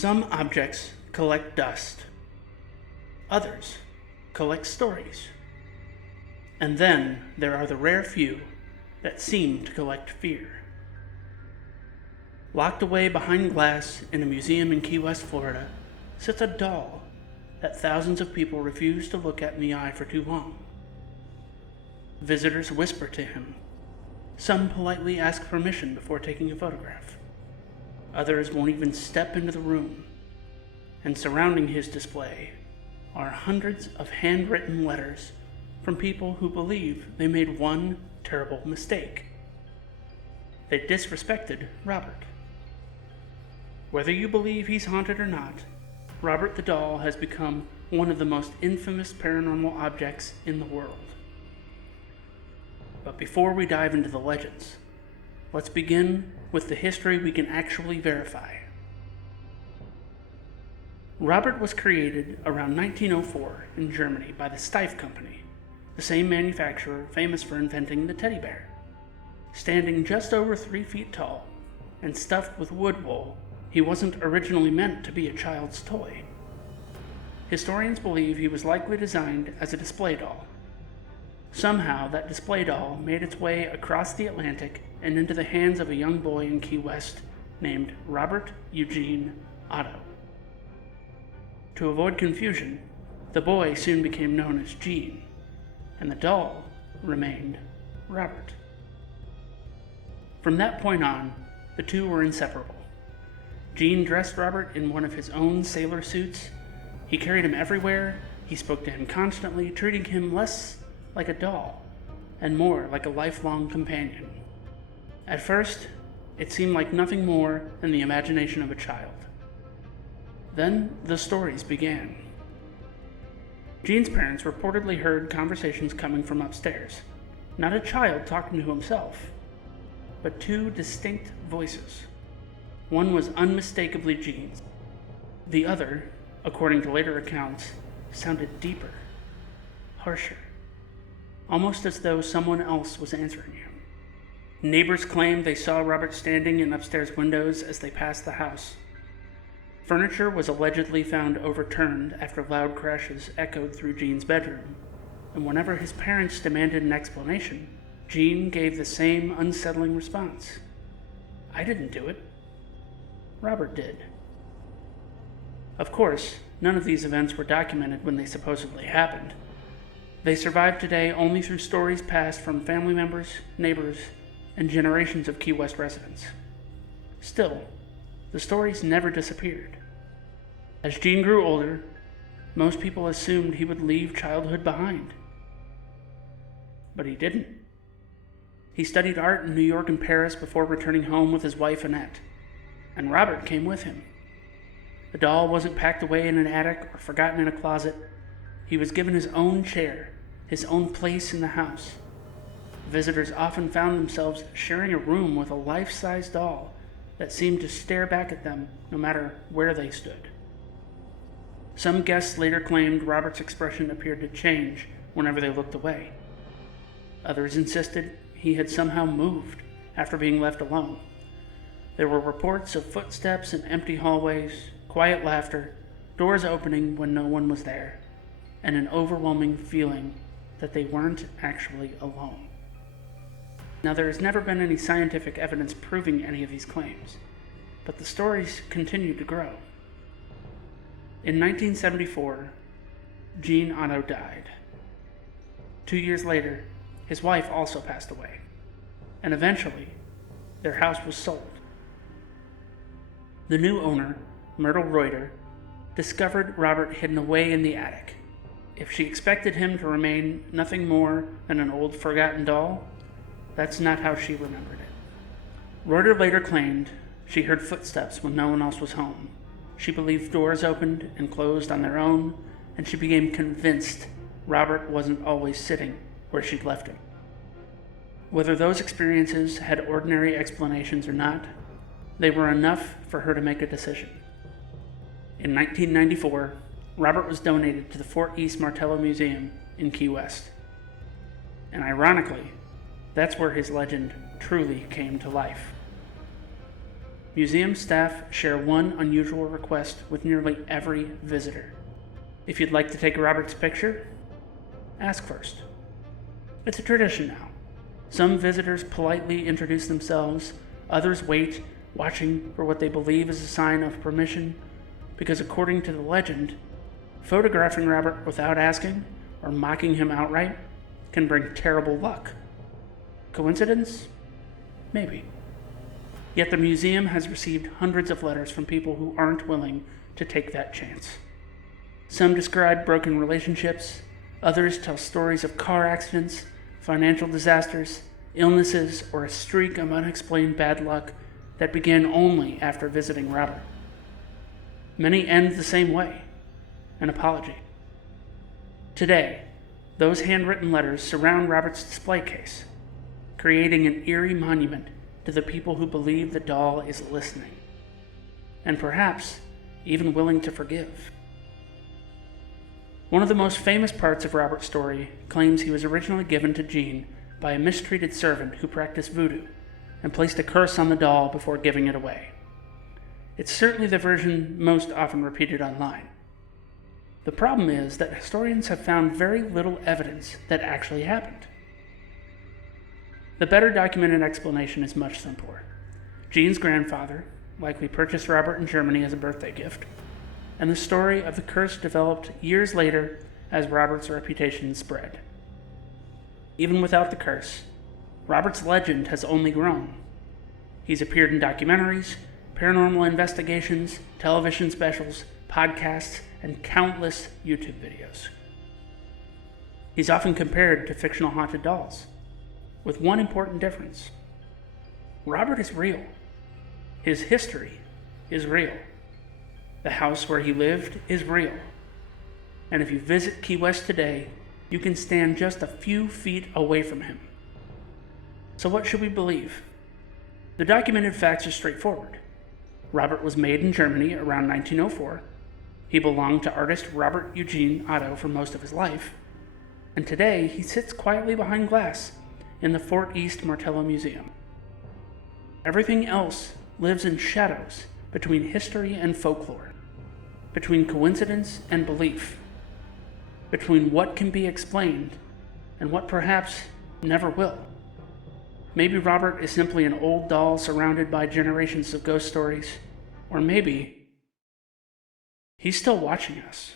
Some objects collect dust. Others collect stories. And then there are the rare few that seem to collect fear. Locked away behind glass in a museum in Key West, Florida, sits a doll that thousands of people refuse to look at in the eye for too long. Visitors whisper to him. Some politely ask permission before taking a photograph. Others won't even step into the room. And surrounding his display are hundreds of handwritten letters from people who believe they made one terrible mistake. They disrespected Robert. Whether you believe he's haunted or not, Robert the doll has become one of the most infamous paranormal objects in the world. But before we dive into the legends, let's begin with the history we can actually verify. Robert was created around 1904 in Germany by the Steiff Company, the same manufacturer famous for inventing the teddy bear. Standing just over 3 feet tall and stuffed with wood wool, he wasn't originally meant to be a child's toy. Historians believe he was likely designed as a display doll. Somehow, that display doll made its way across the Atlantic and into the hands of a young boy in Key West named Robert Eugene Otto. To avoid confusion, the boy soon became known as Gene, and the doll remained Robert. From that point on, the two were inseparable. Gene dressed Robert in one of his own sailor suits. He carried him everywhere. He spoke to him constantly, treating him less like a doll and more like a lifelong companion. At first, it seemed like nothing more than the imagination of a child. Then the stories began. Gene's parents reportedly heard conversations coming from upstairs. Not a child talking to himself, but two distinct voices. One was unmistakably Gene's. The other, according to later accounts, sounded deeper, harsher, almost as though someone else was answering him. Neighbors claimed they saw Robert standing in upstairs windows as they passed the house. Furniture was allegedly found overturned after loud crashes echoed through Gene's bedroom, and whenever his parents demanded an explanation, Gene gave the same unsettling response. "I didn't do it. Robert did." Of course, none of these events were documented when they supposedly happened. They survive today only through stories passed from family members, neighbors, and generations of Key West residents. Still, the stories never disappeared. As Gene grew older, most people assumed he would leave childhood behind. But he didn't. He studied art in New York and Paris before returning home with his wife Annette, and Robert came with him. The doll wasn't packed away in an attic or forgotten in a closet. He was given his own chair, his own place in the house. Visitors often found themselves sharing a room with a life-size doll that seemed to stare back at them no matter where they stood. Some guests later claimed Robert's expression appeared to change whenever they looked away. Others insisted he had somehow moved after being left alone. There were reports of footsteps in empty hallways, quiet laughter, doors opening when no one was there, and an overwhelming feeling that they weren't actually alone. Now, there has never been any scientific evidence proving any of these claims, but the stories continue to grow. In 1974, Gene Otto died. 2 years later, his wife also passed away, and eventually, their house was sold. The new owner, Myrtle Reuter, discovered Robert hidden away in the attic. If she expected him to remain nothing more than an old forgotten doll, that's not how she remembered it. Reuter later claimed she heard footsteps when no one else was home. She believed doors opened and closed on their own, and she became convinced Robert wasn't always sitting where she'd left him. Whether those experiences had ordinary explanations or not, they were enough for her to make a decision. In 1994, Robert was donated to the Fort East Martello Museum in Key West. And ironically, that's where his legend truly came to life. museum staff share one unusual request with nearly every visitor. If you'd like to take Robert's picture, ask first. It's a tradition now. Some visitors politely introduce themselves, others wait, watching for what they believe is a sign of permission, because according to the legend, photographing Robert without asking or mocking him outright can bring terrible luck. Coincidence? Maybe. Yet the museum has received hundreds of letters from people who aren't willing to take that chance. Some describe broken relationships, others tell stories of car accidents, financial disasters, illnesses, or a streak of unexplained bad luck that began only after visiting Robert. Many end the same way, an apology. Today, those handwritten letters surround Robert's display case, creating an eerie monument to the people who believe the doll is listening, and perhaps even willing to forgive. One of the most famous parts of Robert's story claims he was originally given to Jean by a mistreated servant who practiced voodoo and placed a curse on the doll before giving it away. It's certainly the version most often repeated online. The problem is that historians have found very little evidence that actually happened. The better documented explanation is much simpler. Jean's grandfather likely purchased Robert in Germany as a birthday gift, and the story of the curse developed years later as Robert's reputation spread. Even without the curse, Robert's legend has only grown. He's appeared in documentaries, paranormal investigations, television specials, podcasts, and countless YouTube videos. He's often compared to fictional haunted dolls, with one important difference. Robert is real. His history is real. The house where he lived is real. And if you visit Key West today, you can stand just a few feet away from him. So what should we believe? The documented facts are straightforward. Robert was made in Germany around 1904. He belonged to artist Robert Eugene Otto for most of his life. And today, he sits quietly behind glass in the Fort East Martello Museum. Everything else lives in shadows between history and folklore, between coincidence and belief, between what can be explained and what perhaps never will. Maybe Robert is simply an old doll surrounded by generations of ghost stories, or maybe he's still watching us.